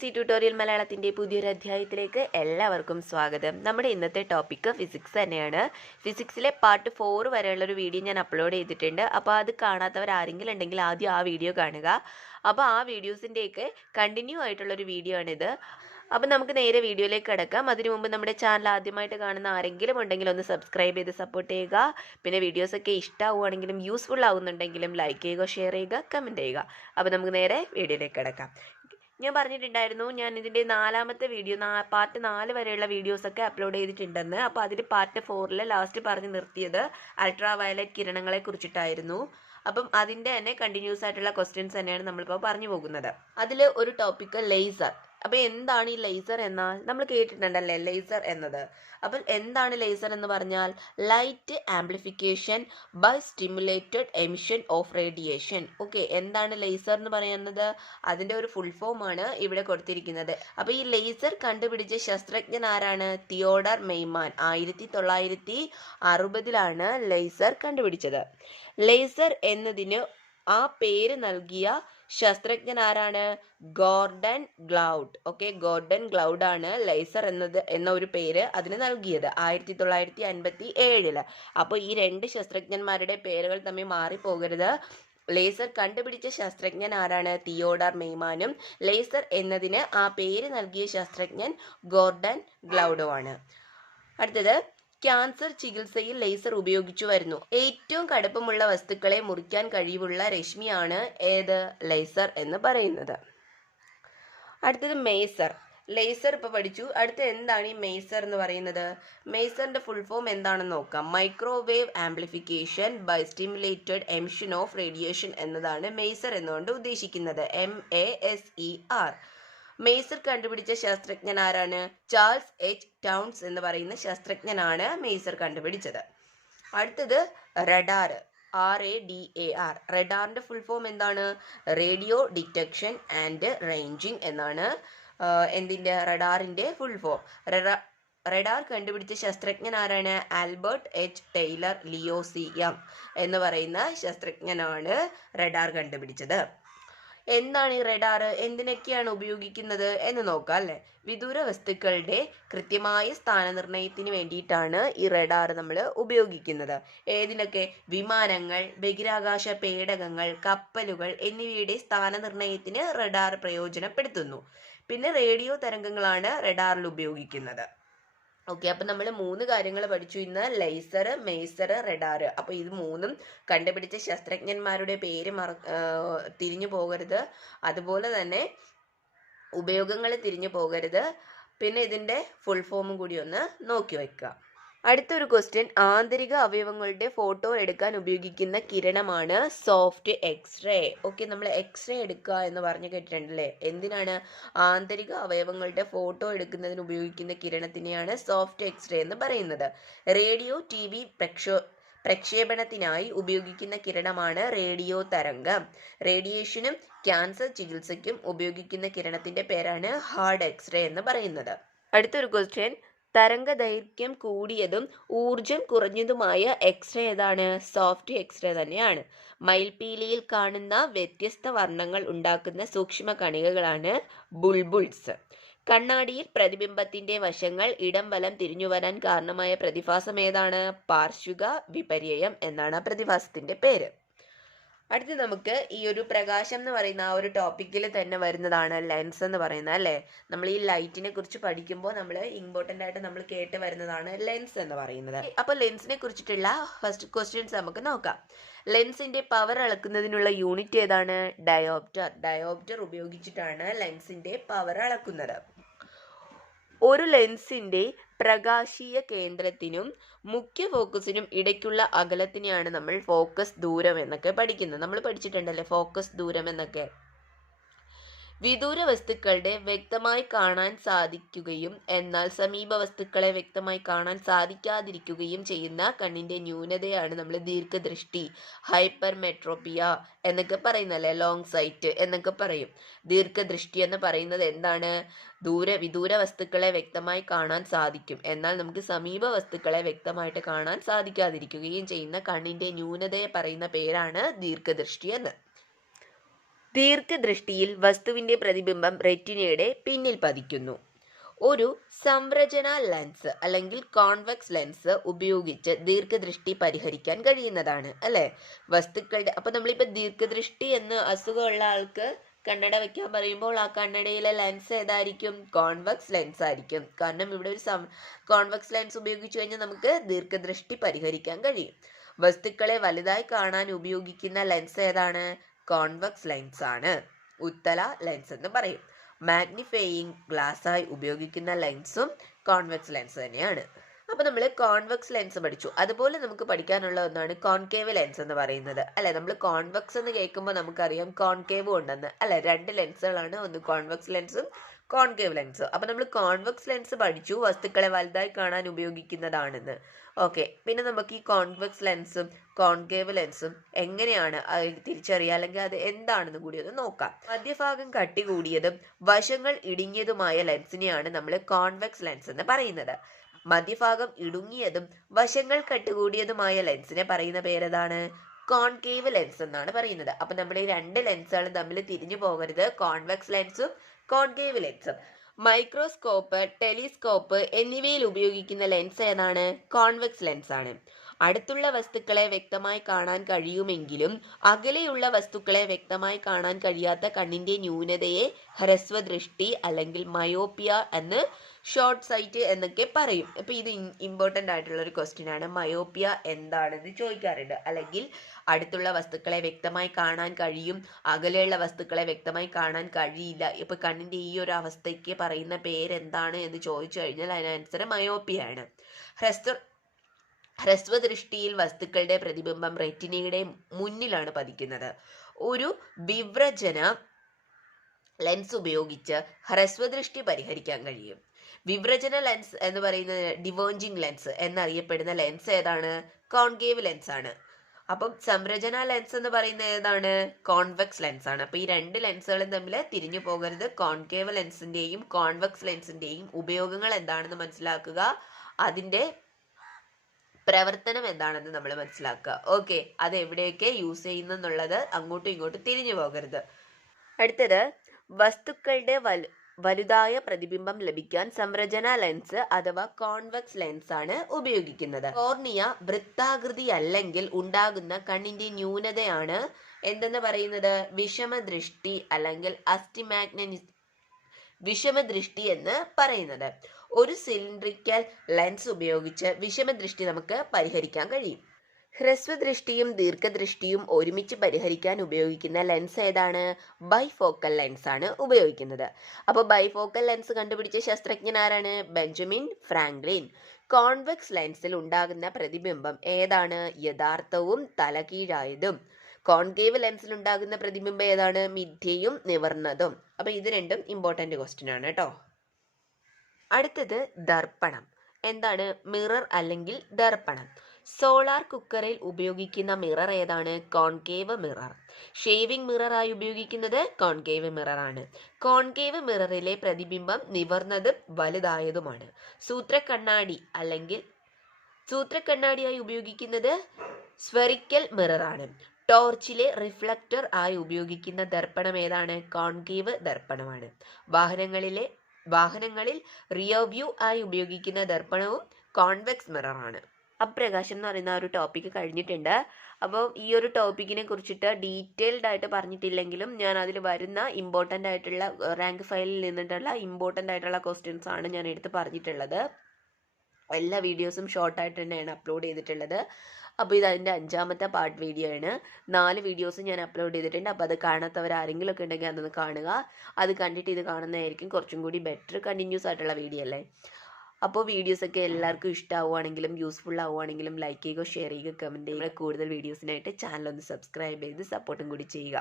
PSC tutorial മലയാളത്തിൻ്റെ പുതിയൊരു അധ്യായത്തിലേക്ക് എല്ലാവർക്കും സ്വാഗതം. നമ്മുടെ ഇന്നത്തെ ടോപ്പിക്ക് ഫിസിക്സ് തന്നെയാണ്. ഫിസിക്സിലെ പാർട്ട് 4 വരെയുള്ളൊരു വീഡിയോ ഞാൻ അപ്ലോഡ് ചെയ്തിട്ടുണ്ട്. അപ്പോൾ അത് കാണാത്തവർ ആരെങ്കിലും ഉണ്ടെങ്കിൽ ആദ്യം ആ വീഡിയോ കാണുക. അപ്പോൾ ആ വീഡിയോസിൻ്റെയൊക്കെ കണ്ടിന്യൂ ആയിട്ടുള്ളൊരു വീഡിയോ ആണിത്. അപ്പം നമുക്ക് നേരെ വീഡിയോയിലേക്ക് കിടക്കാം. അതിനു മുമ്പ് നമ്മുടെ ചാനൽ ആദ്യമായിട്ട് കാണുന്ന ആരെങ്കിലും ഉണ്ടെങ്കിൽ ഒന്ന് സബ്സ്ക്രൈബ് ചെയ്ത് സപ്പോർട്ട് ചെയ്യുക. പിന്നെ വീഡിയോസൊക്കെ ഇഷ്ടമാവുകയാണെങ്കിലും യൂസ്ഫുൾ ആവുന്നുണ്ടെങ്കിലും ലൈക്ക് ചെയ്യുക, ഷെയർ ചെയ്യുക, കമൻറ്റ് ചെയ്യുക. അപ്പോൾ നമുക്ക് നേരെ വീഡിയോയിലേക്ക് കിടക്കാം. ഞാൻ പറഞ്ഞിട്ടുണ്ടായിരുന്നു ഞാൻ ഇതിൻ്റെ 4ാമത്തെ വീഡിയോ പാർട്ട് 4 വരെയുള്ള വീഡിയോസൊക്കെ അപ്ലോഡ് ചെയ്തിട്ടുണ്ടെന്ന്. അപ്പോൾ അതിൽ പാർട്ട് 4 ലാസ്റ്റ് പറഞ്ഞ് നിർത്തിയത് അൾട്രാ വയലറ്റ് കിരണങ്ങളെ കുറിച്ചിട്ടായിരുന്നു. അപ്പം അതിൻ്റെ തന്നെ കണ്ടിന്യൂസ് ആയിട്ടുള്ള ക്വസ്റ്റ്യൻസ് തന്നെയാണ് നമ്മളിപ്പോൾ പറഞ്ഞു പോകുന്നത്. അതിൽ ഒരു ടോപ്പിക്ക് ലേസർ. അപ്പോൾ എന്താണ് ഈ ലേസർ എന്നാൽ നമ്മൾ കേട്ടിട്ടുണ്ടല്ലേ ലേസർ എന്നത്. അപ്പോൾ എന്താണ് ലേസർ എന്ന് പറഞ്ഞാൽ light amplification by stimulated emission of radiation. Okay, എന്താണ് ലേസർ എന്ന് പറയുന്നത്? അതിൻ്റെ ഒരു ഫുൾ ഫോം ആണ് ഇവിടെ കൊടുത്തിരിക്കുന്നത്. അപ്പോൾ ഈ ലേസർ കണ്ടുപിടിച്ച ശാസ്ത്രജ്ഞൻ ആരാണ്? Theodore Maiman. 1960 ലേസർ കണ്ടുപിടിച്ചത്. ലേസർ എന്നതിന് ആ പേര് നൽകിയ ശാസ്ത്രജ്ഞൻ ആരാണ്? Gordon Gould. Okay, Gordon Gould ആണ് ലേസർ എന്ന ഒരു പേര് അതിന് നൽകിയത് 1957. അപ്പോൾ ഈ രണ്ട് ശാസ്ത്രജ്ഞന്മാരുടെ പേരുകൾ തമ്മിൽ മാറിപ്പോകരുത്. ലേസർ കണ്ടുപിടിച്ച ശാസ്ത്രജ്ഞൻ ആരാണ്? തിയോഡർ മെയ്മാനും ലേസർ എന്നതിന് ആ പേര് നൽകിയ ശാസ്ത്രജ്ഞൻ ഗോർഡൻ ഗ്ലൗഡുമാണ്. അടുത്തത്, ക്യാൻസർ ചികിത്സയിൽ ലേസർ ഉപയോഗിച്ചു വരുന്നു. ഏറ്റവും കടുപ്പമുള്ള വസ്തുക്കളെ മുറിക്കാൻ കഴിവുള്ള രശ്മിയാണ് ഏത്? ലേസർ എന്ന് പറയുന്നത്. അടുത്തത് മേസർ. ലേസർ ഇപ്പോൾ പഠിച്ചു. അടുത്ത എന്താണ് ഈ മേസർ എന്ന് പറയുന്നത്? മേസറിന്റെ ഫുൾ ഫോം എന്താണെന്ന് നോക്കാം. Microwave amplification by stimulated emission of radiation എന്നതാണ് മേസർ എന്നുകൊണ്ട് ഉദ്ദേശിക്കുന്നത്. MASER. മേസർ കണ്ടുപിടിച്ച ശാസ്ത്രജ്ഞൻ ആരാണ്? Charles H. ടൗൺസ് എന്ന് പറയുന്ന ശാസ്ത്രജ്ഞനാണ് മേസർ കണ്ടുപിടിച്ചത്. അടുത്തത് റഡാർ. RADAR. റഡാറിന്റെ ഫുൾ ഫോം എന്താണ്? റേഡിയോ ഡിറ്റക്ഷൻ ആൻഡ് റേഞ്ചിങ് എന്നാണ് എന്തിൻ്റെ? റഡാറിന്റെ ഫുൾ ഫോം. റഡാർ കണ്ടുപിടിച്ച ശാസ്ത്രജ്ഞൻ ആരാണ്? Albert H. ടൈലർ ലിയോസിയം എന്ന് പറയുന്ന ശാസ്ത്രജ്ഞനാണ് റഡാർ കണ്ടുപിടിച്ചത്. എന്താണ് ഈ റഡാർ? എന്തിനൊക്കെയാണ് ഉപയോഗിക്കുന്നത് എന്ന് നോക്കാം അല്ലേ. വിദൂര വസ്തുക്കളുടെ കൃത്യമായ സ്ഥാനനിർണയത്തിന് വേണ്ടിയിട്ടാണ് ഈ റഡാർ നമ്മൾ ഉപയോഗിക്കുന്നത്. ഏതിനൊക്കെ? വിമാനങ്ങൾ, ബഹിരാകാശ പേടകങ്ങൾ, കപ്പലുകൾ എന്നിവയുടെ സ്ഥാനനിർണയത്തിന് റഡാർ പ്രയോജനപ്പെടുത്തുന്നു. പിന്നെ റേഡിയോ തരംഗങ്ങളാണ് റഡാറിൽ ഉപയോഗിക്കുന്നത്. ഓക്കെ, അപ്പം നമ്മൾ 3 കാര്യങ്ങൾ പഠിച്ചു ഇന്ന്. Laser, maser, radar. അപ്പോൾ ഇത് 3ഉം കണ്ടുപിടിച്ച ശാസ്ത്രജ്ഞന്മാരുടെ പേര് തിരിഞ്ഞു പോകരുത്. അതുപോലെ തന്നെ ഉപയോഗങ്ങൾ തിരിഞ്ഞു പോകരുത്. പിന്നെ ഇതിൻ്റെ ഫുൾ ഫോമും കൂടി ഒന്ന് നോക്കി വയ്ക്കുക. അടുത്തൊരു ക്വസ്റ്റ്യൻ, ആന്തരിക അവയവങ്ങളുടെ ഫോട്ടോ എടുക്കാൻ ഉപയോഗിക്കുന്ന കിരണമാണ് സോഫ്റ്റ് എക്സ്റേ. ഓക്കെ, നമ്മൾ എക്സ്റേ എടുക്കുക എന്ന് പറഞ്ഞു കേട്ടിട്ടുണ്ടല്ലേ. എന്തിനാണ്? ആന്തരിക അവയവങ്ങളുടെ ഫോട്ടോ എടുക്കുന്നതിന് ഉപയോഗിക്കുന്ന കിരണത്തിനെയാണ് സോഫ്റ്റ് എക്സ്റേ എന്ന് പറയുന്നത്. റേഡിയോ TV പ്രക്ഷേപണത്തിനായി ഉപയോഗിക്കുന്ന കിരണമാണ് റേഡിയോ തരംഗം. റേഡിയേഷനും ക്യാൻസർ ചികിത്സയ്ക്കും ഉപയോഗിക്കുന്ന കിരണത്തിന്റെ പേരാണ് ഹാർഡ് എക്സ്റേ എന്ന് പറയുന്നത്. അടുത്തൊരു ക്വസ്റ്റ്യൻ, തരംഗ ദൈർഘ്യം കൂടിയതും ഊർജം കുറഞ്ഞതുമായ എക്സ്റേ ഏതാണ്? സോഫ്റ്റ് എക്സ്റേ തന്നെയാണ്. മയിൽപീലിയിൽ കാണുന്ന വ്യത്യസ്ത വർണ്ണങ്ങൾ ഉണ്ടാക്കുന്ന സൂക്ഷ്മ കണികകളാണ് ബുൾബുൾസ്. കണ്ണാടിയിൽ പ്രതിബിംബത്തിന്റെ വശങ്ങൾ ഇടം വലം തിരിഞ്ഞു വരാൻ കാരണമായ പ്രതിഭാസം ഏതാണ്? പാർശ്വിക വിപര്യം എന്നാണ് ആ പ്രതിഭാസത്തിന്റെ പേര്. അടുത്ത് നമുക്ക് ഈ ഒരു പ്രകാശം എന്ന് പറയുന്ന ആ ഒരു ടോപ്പിക്കിൽ തന്നെ വരുന്നതാണ് ലെൻസ് എന്ന് പറയുന്നത് അല്ലേ. നമ്മൾ ഈ ലൈറ്റിനെ കുറിച്ച് പഠിക്കുമ്പോൾ നമ്മൾ ഇമ്പോർട്ടൻ്റ് ആയിട്ട് നമ്മൾ കേട്ട് വരുന്നതാണ് ലെൻസ് എന്ന് പറയുന്നത്. അപ്പോൾ ലെൻസിനെ കുറിച്ചിട്ടുള്ള ഫസ്റ്റ് ക്വസ്റ്റ്യൻസ് നമുക്ക് നോക്കാം. ലെൻസിന്റെ പവർ അളക്കുന്നതിനുള്ള യൂണിറ്റ് ഏതാണ്? ഡയോപ്റ്റർ. ഡയോപ്റ്റർ ഉപയോഗിച്ചിട്ടാണ് ലെൻസിന്റെ പവർ അളക്കുന്നത്. ഒരു ലെൻസിന്റെ പ്രകാശീയ കേന്ദ്രത്തിനും മുഖ്യ ഫോക്കസിനും ഇടയ്ക്കുള്ള അകലത്തിനെയാണ് നമ്മൾ ഫോക്കസ് ദൂരം എന്നൊക്കെ പഠിക്കുന്നത്. നമ്മൾ പഠിച്ചിട്ടുണ്ടല്ലേ ഫോക്കസ് ദൂരം എന്നൊക്കെ. വിദൂര വസ്തുക്കളുടെ വ്യക്തമായി കാണാൻ സാധിക്കുകയും എന്നാൽ സമീപ വസ്തുക്കളെ വ്യക്തമായി കാണാൻ സാധിക്കാതിരിക്കുകയും ചെയ്യുന്ന കണ്ണിന്റെ ന്യൂനതയാണ് നമ്മൾ ദീർഘദൃഷ്ടി, ഹൈപ്പർമെട്രോപ്പിയ എന്നൊക്കെ പറയുന്നല്ലേ, ലോങ് സൈറ്റ് എന്നൊക്കെ പറയും. ദീർഘദൃഷ്ടി എന്ന് പറയുന്നത് എന്താണ്? വിദൂര വസ്തുക്കളെ വ്യക്തമായി കാണാൻ സാധിക്കും, എന്നാൽ നമുക്ക് സമീപ വസ്തുക്കളെ വ്യക്തമായിട്ട് കാണാൻ സാധിക്കാതിരിക്കുകയും ചെയ്യുന്ന കണ്ണിന്റെ ന്യൂനതയെ പറയുന്ന പേരാണ് ദീർഘദൃഷ്ടി എന്ന്. ദീർഘദൃഷ്ടിയിൽ വസ്തുവിന്റെ പ്രതിബിംബം റെറ്റിനയുടെ പിന്നിൽ പതിക്കുന്നു. ഒരു സംരചന ലെൻസ് അല്ലെങ്കിൽ കോൺവെക്സ് ലെൻസ് ഉപയോഗിച്ച് ദീർഘദൃഷ്ടി പരിഹരിക്കാൻ കഴിയുന്നതാണ് അല്ലെ. വസ്തുക്കളുടെ അപ്പൊ നമ്മളിപ്പോ ദീർഘദൃഷ്ടി എന്ന് അസുഖമുള്ള ആൾക്ക് കണ്ണട വെക്കാൻ പറയുമ്പോൾ ആ കണ്ണടയിലെ ലെൻസ് ഏതായിരിക്കും? കോൺവെക്സ് ലെൻസ് ആയിരിക്കും. കാരണം ഇവിടെ ഒരു കോൺവെക്സ് ലെൻസ് ഉപയോഗിച്ചു കഴിഞ്ഞാൽ നമുക്ക് ദീർഘദൃഷ്ടി പരിഹരിക്കാൻ കഴിയും. വസ്തുക്കളെ വലുതായി കാണാൻ ഉപയോഗിക്കുന്ന ലെൻസ് ഏതാണ്? കോൺവെക്സ് ലെൻസ് ആണ്. ഉത്തല ലെൻസ് എന്ന് പറയും. മാഗ്നിഫൈയിങ് ഗ്ലാസ്സായി ഉപയോഗിക്കുന്ന ലെൻസും കോൺവെക്സ് ലെൻസ് തന്നെയാണ്. അപ്പൊ നമ്മൾ കോൺവെക്സ് ലെൻസ് പഠിച്ചു. അതുപോലെ നമുക്ക് പഠിക്കാനുള്ള ഒന്നാണ് കോൺകേവ് ലെൻസ് എന്ന് പറയുന്നത് അല്ലെ. നമ്മൾ കോൺവെക്സ് എന്ന് കേൾക്കുമ്പോൾ നമുക്കറിയാം കോൺകേവ് ഉണ്ടെന്ന് അല്ലെ. രണ്ട് ലെൻസുകളാണ്, ഒന്ന് കോൺവെക്സ് ലെൻസും കോൺകേവ് ലെൻസും. അപ്പൊ നമ്മൾ കോൺവെക്സ് ലെൻസ് പഠിച്ചു, വസ്തുക്കളെ വലുതായി കാണാൻ ഉപയോഗിക്കുന്നതാണെന്ന്. ഓക്കെ, പിന്നെ നമുക്ക് ഈ കോൺവെക്സ് ലെൻസും കോൺകേവ് ലെൻസും എങ്ങനെയാണ് തിരിച്ചറിയുക, അല്ലെങ്കിൽ അത് എന്താണെന്ന് കൂടി ഒന്ന് നോക്കാം. മധ്യഭാഗം കട്ടി കൂടിയതും വശങ്ങൾ ഇടുങ്ങിയതുമായ ലെൻസിനെയാണ് നമ്മൾ കോൺവെക്സ് ലെൻസ് എന്ന് പറയുന്നത്. മധ്യഭാഗം ഇടുങ്ങിയതും വശങ്ങൾ കട്ടുകൂടിയതുമായ ലെൻസിനെ പറയുന്ന പേരേതാണ്? കോൺകേവ് ലെൻസ് എന്നാണ് പറയുന്നത്. അപ്പൊ നമ്മൾ ഈ രണ്ട് ലെൻസുകളും തമ്മിൽ തിരിഞ്ഞു പോകരുത്, കോൺവെക്സ് ലെൻസും കോൺകേവ് ലെൻസും. മൈക്രോസ്കോപ്പ്, ടെലിസ്കോപ്പ് എന്നിവയിൽ ഉപയോഗിക്കുന്ന ലെൻസ് ഏതാണ്? കോൺവെക്സ് ലെൻസ് ആണ്. അടുത്തുള്ള വസ്തുക്കളെ വ്യക്തമായി കാണാൻ കഴിയുമെങ്കിലും അകലെയുള്ള വസ്തുക്കളെ വ്യക്തമായി കാണാൻ കഴിയാത്ത കണ്ണിന്റെ ന്യൂനതയെ ഹ്രസ്വദൃഷ്ടി അല്ലെങ്കിൽ മയോപ്പിയ എന്ന്, ഷോർട്ട് സൈറ്റ് എന്നൊക്കെ പറയും. അപ്പൊ ഇത് ഇമ്പോർട്ടൻ്റ് ആയിട്ടുള്ള ഒരു ക്വസ്റ്റ്യൻ ആണ്. മയോപ്പിയ എന്താണെന്ന് ചോദിക്കാറുണ്ട്. അല്ലെങ്കിൽ അടുത്തുള്ള വസ്തുക്കളെ വ്യക്തമായി കാണാൻ കഴിയും, അകലെയുള്ള വസ്തുക്കളെ വ്യക്തമായി കാണാൻ കഴിയില്ല. ഇപ്പൊ കണ്ണിന്റെ ഈ ഒരു അവസ്ഥയ്ക്ക് പറയുന്ന പേരെന്താണ് എന്ന് ചോദിച്ചു കഴിഞ്ഞാൽ അതിന് ആൻസർ മയോപ്പിയ ആണ്. ഹ്രസ്വദൃഷ്ടിയിൽ വസ്തുക്കളുടെ പ്രതിബിംബം റെറ്റിനയുടെ മുന്നിലാണ് പതിക്കുന്നത്. ഒരു വിവ്രജന ലെൻസ് ഉപയോഗിച്ച് ഹ്രസ്വദൃഷ്ടി പരിഹരിക്കാൻ കഴിയും. വിവ്രജന ലെൻസ് എന്ന് പറയുന്നത് ഡിവേർജിങ് ലെൻസ് എന്നറിയപ്പെടുന്ന ലെൻസ് ഏതാണ്? കോൺകേവ് ലെൻസ് ആണ്. അപ്പം സംരചന ലെൻസ് എന്ന് പറയുന്നത് ഏതാണ്? കോൺവെക്സ് ലെൻസ് ആണ്. അപ്പൊ ഈ രണ്ട് ലെൻസുകളും തമ്മിൽ തിരിഞ്ഞു പോകരുത്. കോൺകേവ് ലെൻസിന്റെയും കോൺവെക്സ് ലെൻസിന്റെയും ഉപയോഗങ്ങൾ എന്താണെന്ന് മനസ്സിലാക്കുക, അതിന്റെ പ്രവർത്തനം എന്താണെന്ന് നമ്മൾ മനസ്സിലാക്കുക. ഓക്കെ, അത് എവിടെയൊക്കെ യൂസ് ചെയ്യുന്നു എന്നുള്ളത് അങ്ങോട്ടും ഇങ്ങോട്ടും തിരിഞ്ഞു പോകരുത്. അടുത്തത്, വസ്തുക്കളുടെ വലുതായ പ്രതിബിംബം ലഭിക്കാൻ സംരചന ലെൻസ് അഥവാ കോൺവെക്സ് ലെൻസ് ആണ് ഉപയോഗിക്കുന്നത്. കോർണിയ വൃത്താകൃതി അല്ലെങ്കിൽ ഉണ്ടാകുന്ന കണ്ണിന്റെ ന്യൂനതയാണ് എന്തെന്ന് പറയുന്നത്? വിഷമദൃഷ്ടി അല്ലെങ്കിൽ വിഷമദൃഷ്ടി എന്ന് പറയുന്നത്. ഒരു സിലിണ്ടറിക്കൽ ലെൻസ് ഉപയോഗിച്ച് വിഷമദൃഷ്ടി നമുക്ക് പരിഹരിക്കാൻ കഴിയും. ഹ്രസ്വദൃഷ്ടിയും ദീർഘദൃഷ്ടിയും ഒരുമിച്ച് പരിഹരിക്കാൻ ഉപയോഗിക്കുന്ന ലെൻസ് ഏതാണ്? ബൈഫോക്കൽ ലെൻസ് ആണ് ഉപയോഗിക്കുന്നത്. അപ്പോൾ ബൈഫോക്കൽ ലെൻസ് കണ്ടുപിടിച്ച ശാസ്ത്രജ്ഞൻ ആരാണ്? Benjamin Franklin. കോൺവെക്സ് ലെൻസിൽ ഉണ്ടാകുന്ന പ്രതിബിംബം ഏതാണ്? യഥാർത്ഥവും തലകീഴായതും. കോൺകേവ് ലെൻസിൽ ഉണ്ടാകുന്ന പ്രതിബിംബം ഏതാണ്? മിഥ്യയും നിവർന്നതും. അപ്പൊ ഇത് രണ്ടും ഇമ്പോർട്ടന്റ് ക്വസ്റ്റ്യൻ ആണ് കേട്ടോ. അടുത്തത് ദർപ്പണം. എന്താണ് മിറർ അല്ലെങ്കിൽ ദർപ്പണം? സോളാർ കുക്കറിൽ ഉപയോഗിക്കുന്ന മിറർ ഏതാണ്? Concave mirror. ഷേവിംഗ് മിറർ ആയി ഉപയോഗിക്കുന്നത് കോൺകേവ് മിറർ ആണ്. കോൺകേവ് മിററിലെ പ്രതിബിംബം നിവർന്നതും വലുതായതുമാണ്. സൂത്രക്കണ്ണാടിയായി ഉപയോഗിക്കുന്നത് സ്ഫെറിക്കൽ മിറർ ആണ്. ടോർച്ചിലെ റിഫ്ലക്ടർ ആയി ഉപയോഗിക്കുന്ന ദർപ്പണം ഏതാണ്? കോൺകേവ് ദർപ്പണമാണ്. വാഹനങ്ങളിൽ റിയർ വ്യൂ ആയി ഉപയോഗിക്കുന്ന ദർപ്പണവും കോൺവെക്സ് മിറർ ആണ്. അപ്രകാശം എന്ന് പറയുന്ന ഒരു ടോപ്പിക്ക് കഴിഞ്ഞിട്ടുണ്ട്. അപ്പോൾ ഈ ഒരു ടോപ്പിക്കിനെ കുറിച്ചിട്ട് ഡീറ്റെയിൽഡ് ആയിട്ട് പറഞ്ഞിട്ടില്ലെങ്കിലും ഞാൻ അതിൽ വരുന്ന ഇമ്പോർട്ടൻ്റ് ആയിട്ടുള്ള റാങ്ക് ഫയലിൽ നിന്നിട്ടുള്ള ഇമ്പോർട്ടൻ്റ് ആയിട്ടുള്ള ക്വസ്റ്റ്യൻസ് ആണ് ഞാൻ എടുത്ത് പറഞ്ഞിട്ടുള്ളത്. എല്ലാ വീഡിയോസും ഷോർട്ടായിട്ട് തന്നെയാണ് അപ്ലോഡ് ചെയ്തിട്ടുള്ളത്. അപ്പോൾ ഇത് അതിൻ്റെ 5ാമത്തെ പാർട്ട് വീഡിയോ ആണ്. 4 വീഡിയോസ് ഞാൻ അപ്ലോഡ് ചെയ്തിട്ടുണ്ട്. അപ്പോൾ അത് കാണാത്തവർ ആരെങ്കിലും ഒക്കെ ഉണ്ടെങ്കിൽ അതൊന്ന് കാണുക. അത് കണ്ടിട്ട് ഇത് കാണുന്നതായിരിക്കും കുറച്ചും കൂടി ബെറ്റർ, കണ്ടിന്യൂസ് ആയിട്ടുള്ള വീഡിയോ അല്ലേ. അപ്പോൾ വീഡിയോസൊക്കെ എല്ലാവർക്കും ഇഷ്ടമാവുകയാണെങ്കിലും യൂസ്ഫുൾ ആവുകയാണെങ്കിലും ലൈക്ക് ചെയ്യുക, ഷെയർ ചെയ്യുക, കമൻറ്റ് ചെയ്യുക. കൂടുതൽ വീഡിയോസിനായിട്ട് ചാനൽ ഒന്ന് സബ്സ്ക്രൈബ് ചെയ്ത് സപ്പോർട്ടും കൂടി ചെയ്യുക.